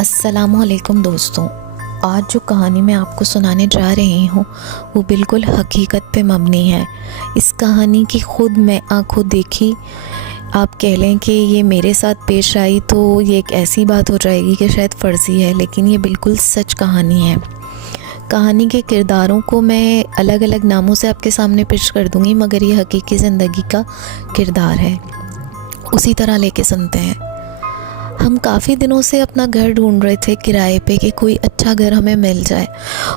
अस्सलामुअलैकुम दोस्तों। आज जो कहानी मैं आपको सुनाने जा रही हूँ वो बिल्कुल हकीकत पे मबनी है। इस कहानी की ख़ुद मैं आंखों देखी आप कह लें कि ये मेरे साथ पेश आई तो ये एक ऐसी बात हो जाएगी कि शायद फ़र्ज़ी है, लेकिन ये बिल्कुल सच कहानी है। कहानी के किरदारों को मैं अलग अलग नामों से आपके सामने पेश कर दूँगी, मगर ये हकीकी ज़िंदगी का किरदार है। उसी तरह लेके सुनते हैं। हम काफ़ी दिनों से अपना घर ढूंढ रहे थे किराए पे कि कोई अच्छा घर हमें मिल जाए,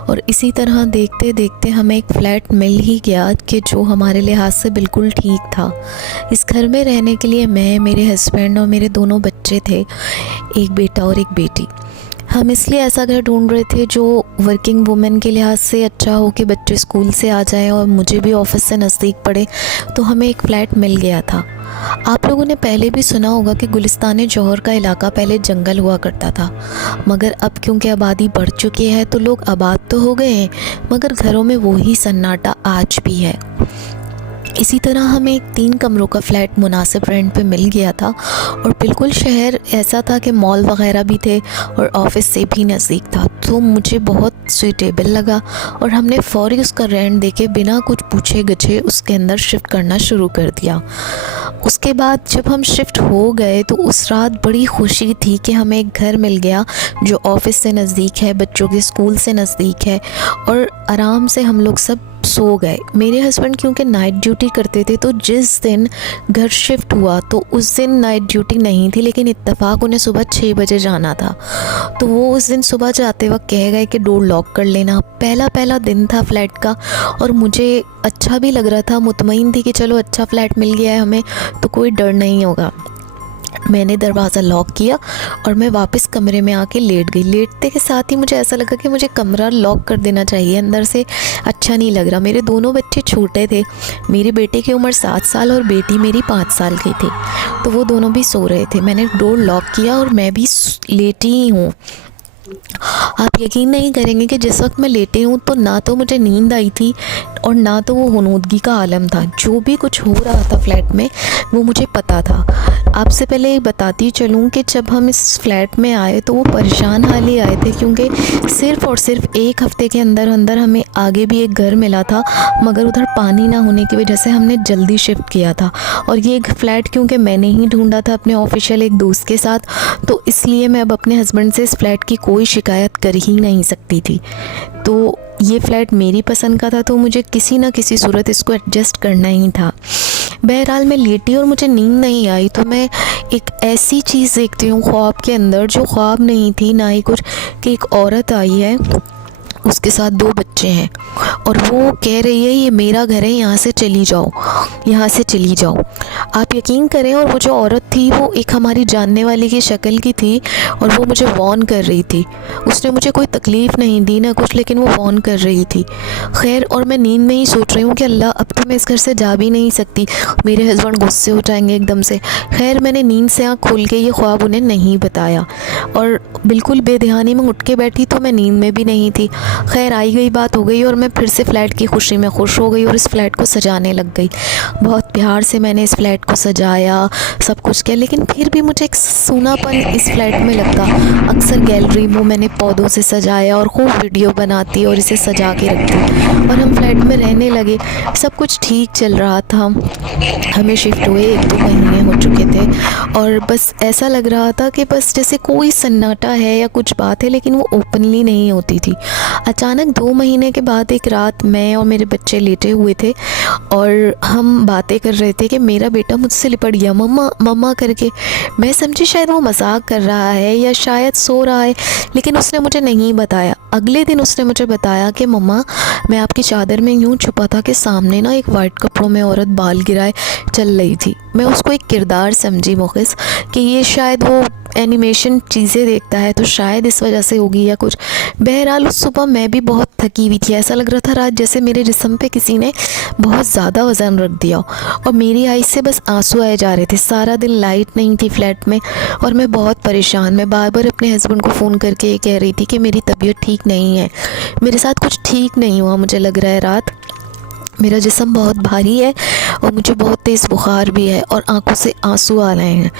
और इसी तरह देखते देखते हमें एक फ़्लैट मिल ही गया कि जो हमारे लिहाज से बिल्कुल ठीक था। इस घर में रहने के लिए मैं, मेरे हस्बैंड और मेरे दोनों बच्चे थे, एक बेटा और एक बेटी। हम इसलिए ऐसा घर ढूंढ रहे थे जो वर्किंग वुमेन के लिहाज से अच्छा हो कि बच्चे स्कूल से आ जाएं और मुझे भी ऑफ़िस से नज़दीक पड़े, तो हमें एक फ़्लैट मिल गया था। आप लोगों ने पहले भी सुना होगा कि गुलिस्तान जौहर का इलाका पहले जंगल हुआ करता था, मगर अब क्योंकि आबादी बढ़ चुकी है तो लोग आबाद तो हो गए हैं, मगर घरों में वही सन्नाटा आज भी है। इसी तरह हमें एक 3 कमरों का फ़्लैट मुनासिब रेंट पे मिल गया था, और बिल्कुल शहर ऐसा था कि मॉल वग़ैरह भी थे और ऑफ़िस से भी नज़दीक था, तो मुझे बहुत सूटेबल लगा और हमने फ़ौरी उसका रेंट देके बिना कुछ पूछे गछे उसके अंदर शिफ्ट करना शुरू कर दिया। उसके बाद जब हम शिफ्ट हो गए तो उस रात बड़ी खुशी थी कि हमें एक घर मिल गया जो ऑफ़िस से नज़दीक है, बच्चों के स्कूल से नज़दीक है, और आराम से हम लोग सब सो गए। मेरे हस्बैंड क्योंकि नाइट ड्यूटी करते थे तो जिस दिन घर शिफ्ट हुआ तो उस दिन नाइट ड्यूटी नहीं थी, लेकिन इत्तेफाक उन्हें सुबह 6 बजे जाना था, तो वो उस दिन सुबह जाते वक्त कह गए कि डोर लॉक कर लेना। पहला दिन था फ्लैट का और मुझे अच्छा भी लग रहा था, मुतमईन थी कि चलो अच्छा फ़्लैट मिल गया है हमें तो कोई डर नहीं होगा। मैंने दरवाज़ा लॉक किया और मैं वापस कमरे में आके लेट गई। लेटते के साथ ही मुझे ऐसा लगा कि मुझे कमरा लॉक कर देना चाहिए, अंदर से अच्छा नहीं लग रहा। मेरे दोनों बच्चे छोटे थे, मेरे बेटे की उम्र 7 साल और बेटी मेरी 5 साल की थी, तो वो दोनों भी सो रहे थे। मैंने डोर लॉक किया और मैं भी लेटी ही हूँ। आप यकीन नहीं करेंगे कि जिस वक्त मैं लेटी हूँ तो ना तो मुझे नींद आई थी और ना तो वो हुनूदगी का आलम था। जो भी कुछ हो रहा था फ्लैट में वो मुझे पता था। आपसे पहले बताती चलूँ कि जब हम इस फ्लैट में आए तो वो परेशान हाल ही आए थे, क्योंकि सिर्फ़ और सिर्फ 1 हफ़्ते के अंदर अंदर हमें आगे भी एक घर मिला था, मगर उधर पानी ना होने की वजह से हमने जल्दी शिफ्ट किया था। और ये फ़्लैट क्योंकि मैंने ही ढूंढा था अपने ऑफिशियल एक दोस्त के साथ, तो इसलिए मैं अब अपने हस्बैंड से इस फ्लैट की कोई शिकायत कर ही नहीं सकती थी। तो ये फ़्लैट मेरी पसंद का था, तो मुझे किसी ना किसी सूरत इसको एडजस्ट करना ही था। बहरहाल मैं लेटी और मुझे नींद नहीं आई, तो मैं एक ऐसी चीज़ देखती हूँ ख्वाब के अंदर जो ख्वाब नहीं थी ना ही कुछ, कि एक औरत आई है, उसके साथ 2 बच्चे हैं और वो कह रही है ये मेरा घर है, यहाँ से चली जाओ, यहाँ से चली जाओ। आप यकीन करें, और वो जो औरत थी वो एक हमारी जानने वाली की शक्ल की थी और वो मुझे वॉर्न कर रही थी। उसने मुझे कोई तकलीफ़ नहीं दी ना कुछ, लेकिन वो वॉर्न कर रही थी। खैर, और मैं नींद में ही सोच रही हूँ कि अल्लाह अब तो मैं इस घर से जा भी नहीं सकती, मेरे हस्बैंड गुस्से हो जाएंगे एकदम से। खैर, मैंने नींद से आँख खोल के ये ख्वाब उन्हें नहीं बताया और बिल्कुल बेध्यानी में उठ के बैठी, तो मैं नींद में भी नहीं थी। खैर, आई गई बात हो गई और मैं फिर से फ़्लैट की खुशी में खुश हो गई और इस फ्लैट को सजाने लग गई। बहुत प्यार से मैंने इस फ्लैट को सजाया, सब कुछ किया, लेकिन फिर भी मुझे एक सूनापन इस फ्लैट में लगता। अक्सर गैलरी में मैंने पौधों से सजाया और खूब वीडियो बनाती और इसे सजा के रखती, और हम फ्लैट में रहने लगे। सब कुछ ठीक चल रहा था। हमें शिफ्ट हुए 1-2 महीने हो चुके थे और बस ऐसा लग रहा था कि बस जैसे कोई सन्नाटा है या कुछ बात है, लेकिन वो ओपनली नहीं होती थी। अचानक 2 महीने के बाद एक रात मैं और मेरे बच्चे लेटे हुए थे और हम बातें कर रहे थे कि मेरा बेटा मुझसे लिपट गया, मम्मा मम्मा करके। मैं समझी शायद वो मजाक कर रहा है या शायद सो रहा है, लेकिन उसने मुझे नहीं बताया। अगले दिन उसने मुझे बताया कि मम्मा, मैं आपकी चादर में यूँ छुपा था कि सामने ना एक वाइट कपड़ों में औरत बाल गिराए चल रही थी। मैं उसको एक किरदार समझी मुखिस, कि ये शायद वो एनिमेशन चीज़ें देखता है तो शायद इस वजह से होगी या कुछ। बहरहाल उस सुबह मैं भी बहुत थकी हुई थी, ऐसा लग रहा था रात जैसे मेरे जिस्म पे किसी ने बहुत ज़्यादा वज़न रख दिया और मेरी आँख से बस आंसू आए जा रहे थे। सारा दिन लाइट नहीं थी फ्लैट में और मैं बहुत परेशान। मैं बार बार अपने हस्बैंड को फ़ोन करके ये कह रही थी कि मेरी तबीयत ठीक नहीं है, मेरे साथ कुछ ठीक नहीं हुआ, मुझे लग रहा है रात। मेरा जिस्म बहुत भारी है और मुझे बहुत तेज़ बुखार भी है और आंखों से आंसू आ रहे हैं।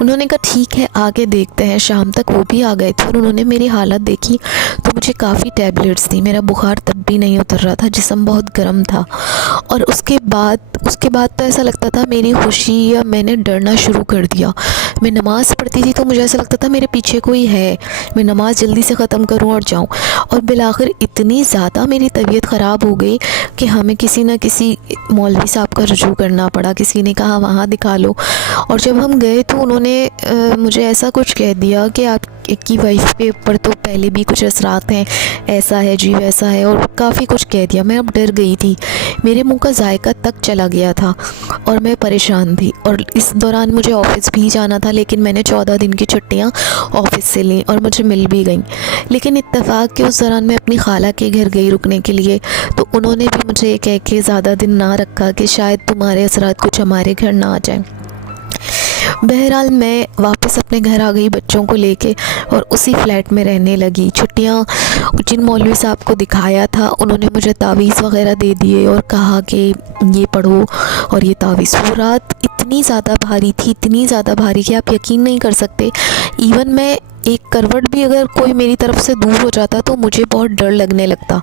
उन्होंने कहा ठीक है आगे देखते हैं। शाम तक वो भी आ गए थे और उन्होंने मेरी हालत देखी तो मुझे काफ़ी टैबलेट्स दी। मेरा बुखार तब भी नहीं उतर रहा था, जिस्म बहुत गर्म था। और उसके बाद तो ऐसा लगता था मेरी खुशी या मैंने डरना शुरू कर दिया। मैं नमाज़ पढ़ती थी तो मुझे ऐसा लगता था मेरे पीछे कोई है, मैं नमाज़ जल्दी से ख़त्म करूं और जाऊं। और बिलाखिर इतनी ज़्यादा मेरी तबीयत ख़राब हो गई कि हमें किसी न किसी मौलवी साहब का रुजू करना पड़ा। किसी ने कहा वहाँ दिखा लो। और जब हम गए तो उन्होंने मुझे ऐसा कुछ कह दिया कि आप की वाइफ के ऊपर तो पहले भी कुछ असरात हैं, ऐसा है जी वैसा है, और काफ़ी कुछ कह दिया। मैं अब डर गई थी, मेरे मुंह का जायका तक चला गया था और मैं परेशान थी। और इस दौरान मुझे ऑफ़िस भी जाना था, लेकिन मैंने 14 दिन की छुट्टियां ऑफ़िस से ली और मुझे मिल भी गई। लेकिन इत्तेफाक के उस दौरान मैं अपनी खाला के घर गई रुकने के लिए, तो उन्होंने भी मुझे ये कह के ज़्यादा दिन ना रखा कि शायद तुम्हारे असरात कुछ हमारे घर ना आ जाए। बहरहाल मैं वापस अपने घर आ गई बच्चों को लेके और उसी फ्लैट में रहने लगी। छुट्टियाँ जिन मौलवी साहब को दिखाया था उन्होंने मुझे तावीज़ वग़ैरह दे दिए और कहा कि ये पढ़ो और ये तावीज़। वो रात इतनी ज़्यादा भारी थी, इतनी ज़्यादा भारी कि आप यकीन नहीं कर सकते। इवन मैं एक करवट भी अगर कोई मेरी तरफ से दूर हो जाता तो मुझे बहुत डर लगने लगता।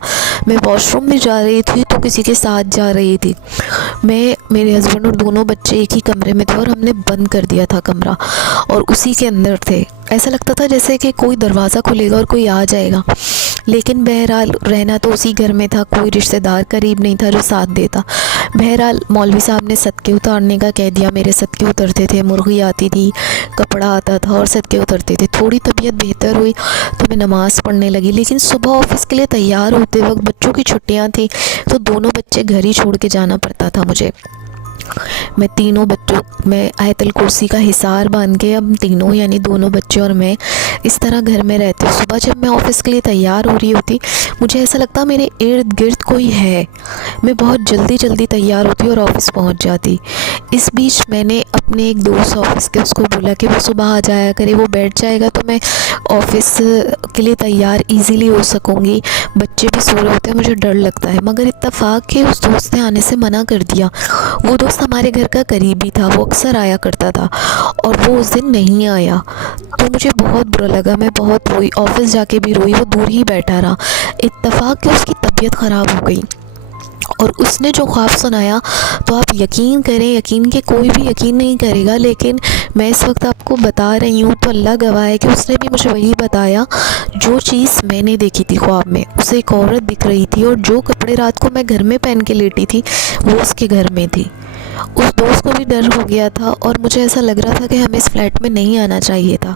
मैं वॉशरूम भी जा रही थी तो किसी के साथ जा रही थी। मैं, मेरे हस्बैंड और दोनों बच्चे एक ही कमरे में थे और हमने बंद कर दिया था कमरा और उसी के अंदर थे। ऐसा लगता था जैसे कि कोई दरवाज़ा खुलेगा और कोई आ जाएगा। लेकिन बहरहाल रहना तो उसी घर में था, कोई रिश्तेदार करीब नहीं था जो साथ देता। बहरहाल मौलवी साहब ने सदके उतारने का कह दिया। मेरे सदके उतरते थे, मुर्गी आती थी, कपड़ा आता था और सदके उतरते थे। थोड़ी तबीयत बेहतर हुई तो मैं नमाज़ पढ़ने लगी। लेकिन सुबह ऑफ़िस के लिए तैयार होते वक्त बच्चों की छुट्टियां थी तो दोनों बच्चे घर ही छोड़ के जाना पड़ता था मुझे। मैं तीनों बच्चों, मैं आयतल कुर्सी का हिसार बांध के हम तीनों यानी दोनों बच्चे और मैं इस तरह घर में रहते। सुबह जब मैं ऑफ़िस के लिए तैयार हो रही होती मुझे ऐसा लगता मेरे इर्द गिर्द कोई है। मैं बहुत जल्दी तैयार होती और ऑफ़िस पहुंच जाती। इस बीच मैंने अपने एक दोस्त ऑफ़िस के उसको बोला कि वो सुबह आ जाया करे, वो बैठ जाएगा तो मैं ऑफ़िस के लिए तैयार ईज़िली हो सकूँगी। बच्चे भी सो रहे होते हैं, मुझे डर लगता है। मगर इत्तेफाक के उस दोस्त ने आने से मना कर दिया। वो दोस्त हमारे घर का करीबी था, वो अक्सर आया करता था और वो उस दिन नहीं आया तो मुझे बहुत बुरा लगा। मैं बहुत रोई, ऑफ़िस जाके भी रोई, वो दूर ही बैठा रहा। इत्तेफाक के उसकी तबीयत ख़राब हो गई और उसने जो ख्वाब सुनाया तो आप यकीन करें, यकीन के कोई भी यकीन नहीं करेगा, लेकिन मैं इस वक्त आपको बता रही हूँ तो अल्लाह गवाह है कि उसने भी मुझे वही बताया जो चीज़ मैंने देखी थी ख्वाब में। उसे एक औरत दिख रही थी और जो कपड़े रात को मैं घर में पहन के लेटी थी वो उसके घर में थी। उस दोस्त को भी डर हो गया था और मुझे ऐसा लग रहा था कि हमें इस फ्लैट में नहीं आना चाहिए था।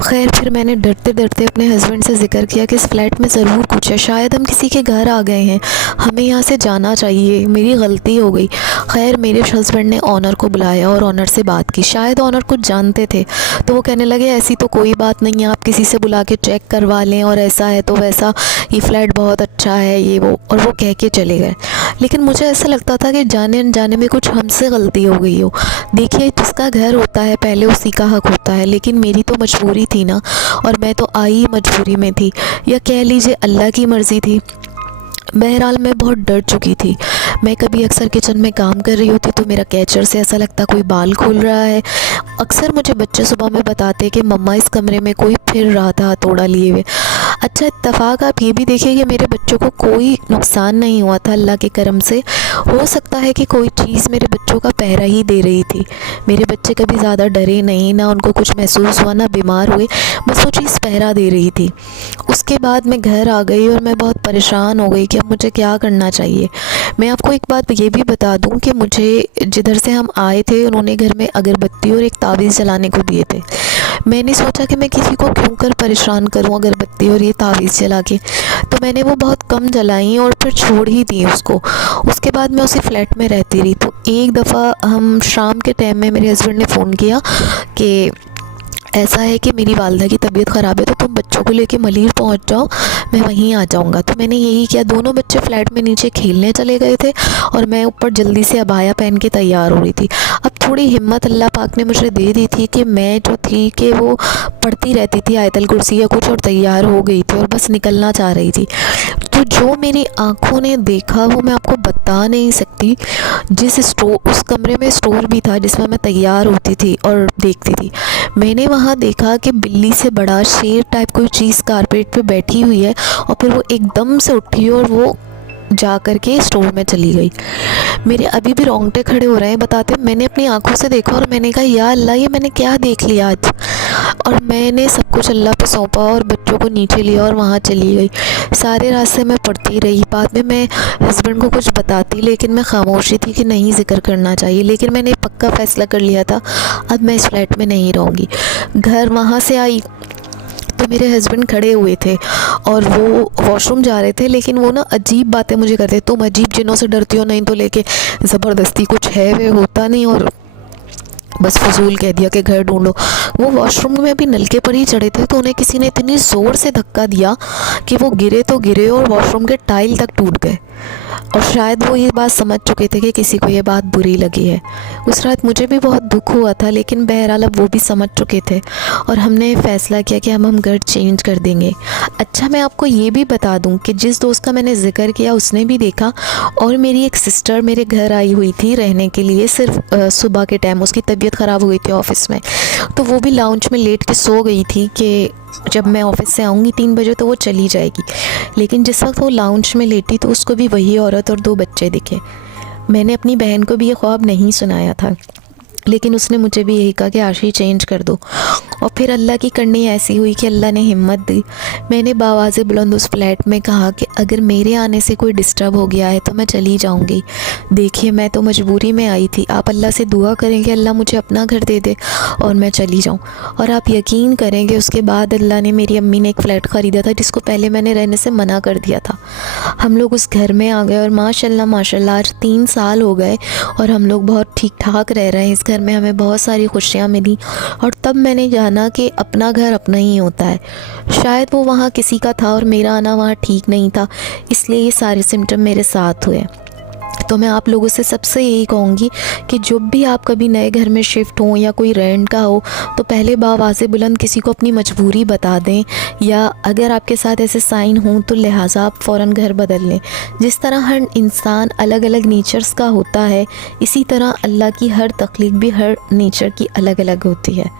खैर फिर मैंने डरते डरते अपने हस्बैंड से ज़िक्र किया कि इस फ्लैट में ज़रूर कुछ है, शायद हम किसी के घर आ गए हैं, हमें यहाँ से जाना चाहिए, मेरी गलती हो गई। खैर मेरे हस्बैंड ने ऑनर को बुलाया और ऑनर से बात की। शायद ऑनर कुछ जानते थे तो वो कहने लगे ऐसी तो कोई बात नहीं है, आप किसी से बुला के चेक करवा लें और ऐसा है तो वैसा, ये फ्लैट बहुत अच्छा है ये वो, और वो कह के चले गए। लेकिन मुझे ऐसा लगता था कि जाने अनजाने में कुछ हमसे गलती हो गई हो। देखिए जिसका घर होता है पहले उसी का हक होता है, लेकिन मेरी तो मजबूरी थी ना, और मैं तो आई मजबूरी में थी, या कह लीजिए अल्लाह की मर्ज़ी थी। बहरहाल मैं बहुत डर चुकी थी। मैं कभी अक्सर किचन में काम कर रही होती तो मेरा कैचर से ऐसा लगता कोई बाल खोल रहा है। अक्सर मुझे बच्चे सुबह में बताते कि मम्मा इस कमरे में कोई फिर रहा था हथौड़ा लिए हुए। अच्छा इत्तेफाक आप ये भी देखिए कि मेरे बच्चों को कोई नुकसान नहीं हुआ था अल्लाह के करम से। हो सकता है कि कोई चीज़ मेरे बच्चों का पहरा ही दे रही थी। मेरे बच्चे कभी ज़्यादा डरे नहीं, ना उनको कुछ महसूस हुआ, ना बीमार हुए, बस वो चीज़ पहरा दे रही थी। उसके बाद मैं घर आ गई और मैं बहुत परेशान हो गई कि अब मुझे क्या करना चाहिए। मैं आपको एक बात ये भी बता दूं कि मुझे जिधर से हम आए थे उन्होंने घर में अगरबत्ती और एक तावीज़ जलाने को दिए थे। मैंने सोचा कि मैं किसी को क्यों कर परेशान करूं अगरबत्ती और ये तावीज़ जला के, तो मैंने वो बहुत कम जलाई और फिर छोड़ ही दी उसको। उसके बाद मैं उसी फ्लैट में रहती रही। तो एक दफ़ा हम शाम के टाइम में मेरे हस्बैंड ने फ़ोन किया कि ऐसा है कि मेरी वालदा की तबीयत ख़राब है तो तुम बच्चों को लेके मलीर पहुंच जाओ, मैं वहीं आ जाऊंगा। तो मैंने यही किया। दोनों बच्चे फ़्लैट में नीचे खेलने चले गए थे और मैं ऊपर जल्दी से अबाया पहन के तैयार हो रही थी। अब थोड़ी हिम्मत अल्लाह पाक ने मुझे दे दी थी कि मैं जो थी कि वो पढ़ती रहती थी आयतल कुर्सी या कुछ, और तैयार हो गई थी और बस निकलना चाह रही थी। तो जो मेरी आँखों ने देखा वो मैं आपको बता नहीं सकती। उस कमरे में स्टोर भी था जिसमें मैं तैयार होती थी और देखती थी। मैंने वहाँ देखा कि बिल्ली से बड़ा शेर टाइप कोई चीज़ कारपेट पे बैठी हुई है और फिर वो एकदम से उठी और वो जा कर के स्टोर में चली गई। मेरे अभी भी रोंगटे खड़े हो रहे हैं बताते। मैंने अपनी आंखों से देखा और मैंने कहा या अल्लाह, ये मैंने क्या देख लिया आज। और मैंने सब कुछ अल्लाह पे सौंपा और बच्चों को नीचे लिया और वहाँ चली गई। सारे रास्ते मैं पढ़ती रही। बाद में मैं हस्बैंड को कुछ बताती, लेकिन मैं खामोशी थी कि नहीं ज़िक्र करना चाहिए। लेकिन मैंने पक्का फ़ैसला कर लिया था, अब मैं इस फ्लैट में नहीं रहूँगी। घर वहाँ से आई तो मेरे हस्बैंड खड़े हुए थे और वो वॉशरूम जा रहे थे, लेकिन वो ना अजीब बातें मुझे करते। तुम अजीब जिनों से डरती हो, नहीं तो लेके ज़बरदस्ती कुछ है वे होता नहीं, और बस फजूल कह दिया कि घर ढूंढो। वो वॉशरूम में अभी नलके पर ही चढ़े थे तो उन्हें किसी ने इतनी ज़ोर से धक्का दिया कि वो गिरे तो गिरे और वॉशरूम के टाइल तक टूट गए। और शायद वो ये बात समझ चुके थे कि किसी को ये बात बुरी लगी है। उस रात मुझे भी बहुत दुख हुआ था, लेकिन बहरहाल अब वो भी समझ चुके थे और हमने फ़ैसला किया कि हम घर चेंज कर देंगे। अच्छा, मैं आपको ये भी बता दूं कि जिस दोस्त का मैंने ज़िक्र किया उसने भी देखा, और मेरी एक सिस्टर मेरे घर आई हुई थी रहने के लिए सिर्फ सुबह के टाइम। उसकी तबीयत ख़राब हो गई थी ऑफ़िस में, तो वो भी लाउंज में लेट के सो गई थी कि जब मैं ऑफ़िस से आऊँगी 3 बजे तो वो चली जाएगी। लेकिन जिस वक्त वो लाउंज में लेटी तो उसको भी वही औरत और 2 बच्चे दिखे। मैंने अपनी बहन को भी ये ख्वाब नहीं सुनाया था, लेकिन उसने मुझे भी यही कहा कि आशी चेंज कर दो। और फिर अल्लाह की करनी ऐसी हुई कि अल्लाह ने हिम्मत दी। मैंने बावाज़े बुलंद उस फ्लैट में कहा कि अगर मेरे आने से कोई डिस्टर्ब हो गया है तो मैं चली जाऊंगी। देखिए, मैं तो मजबूरी में आई थी। आप अल्लाह से दुआ करें कि अल्लाह मुझे अपना घर दे दे और मैं चली जाऊँ। और आप यकीन करेंगे, उसके बाद अल्लाह ने, मेरी अम्मी ने एक फ़्लैट ख़रीदा था जिसको पहले मैंने रहने से मना कर दिया था। हम लोग उस घर में आ गए और माशाल्लाह माशाल्लाह आज 3 साल हो गए और हम लोग बहुत ठीक ठाक रह रहे हैं इस घर में। हमें बहुत सारी खुशियाँ मिली और तब मैंने जाना कि अपना घर अपना ही होता है। शायद वो वहाँ किसी का था और मेरा आना वहाँ ठीक नहीं था, इसलिए ये सारे सिम्टम मेरे साथ हुए। तो मैं आप लोगों से सबसे यही कहूँगी कि जब भी आप कभी नए घर में शिफ्ट हों या कोई रेंट का हो तो पहले बावाज़े बुलंद किसी को अपनी मजबूरी बता दें, या अगर आपके साथ ऐसे साइन हों तो लिहाजा आप फ़ौरन घर बदल लें। जिस तरह हर इंसान अलग अलग नेचर्स का होता है, इसी तरह अल्लाह की हर तख्लीक भी हर नेचर की अलग अलग होती है।